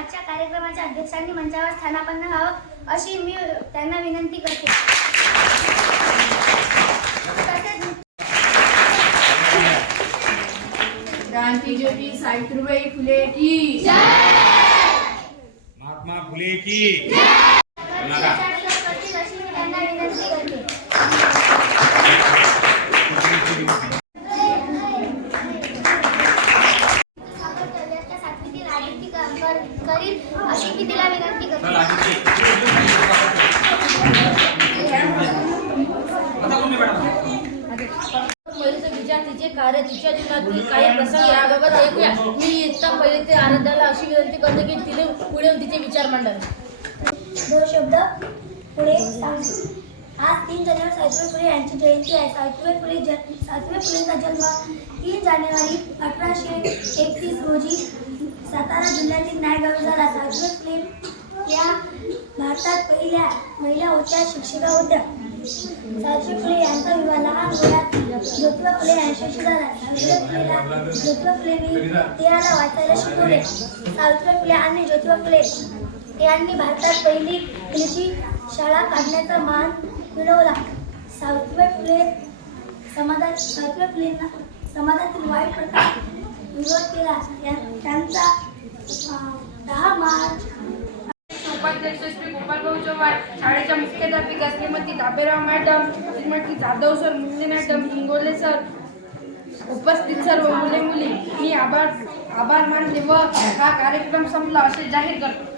आजच्या कार्यक्रमाच्या अध्यक्षांनी मंचावर स्थानापन्न व्हावं अशी मी त्यांना विनंती करते। क्रांतिज्योती सावित्रीबाई फुले की जय, महात्मा फुले की त्यांना विनंती करते। करील अशी मी तिला विनंती करते। पहिलेचं विचार, तिचे कार्य, तिच्या जीवनातील काही प्रसंग याबाबत ऐकूया। मी इतका पहिले ते आराध्याला अशी विनंती करते की तिने पुढे येऊन तिचे विचार मांडावे। दोन शब्द पुढे सांगतो। आज 3 जानेवारी सावित्रीबाई फुले यांची जयंती आहे। सावित्रीबाई फुलेंचा जन्म 3 जानेवारी 1831 रोजी सातारा जिल्ह्यातील नायगाव झाला। सावित्रीबाई फुले या भारतात पहिल्या महिला होत्या, शिक्षिका होत्या। सावित्रीबाई फुले यांचा विवाह लहान वयात ज्योतिबा फुले यांच्याशी झाला। ज्योतिबा फुलेंनी तिला वाचायला शिकवले। सावित्रीबाई फुले आणि ज्योतिबा फुले यांनी भारतात पहिली मुलीची शाळा काढण्याचा मान मिळवला। सावित्रीबाई फुलेंना समाजातील वाईट प्रकार विरोध केला। त्यांचा 10 मार्च उपाध्यक्ष श्री गोपालभाऊ चव्हाण, शाळेच्या मुख्याध्यापिका Shrimati Daberao madam, Shrimati Jadhav sir, Munde madam, Hingole sir, उपस्थित सर्व मुले मुली मी आभार मानले व हा कार्यक्रम संपला असे जाहीर करतो।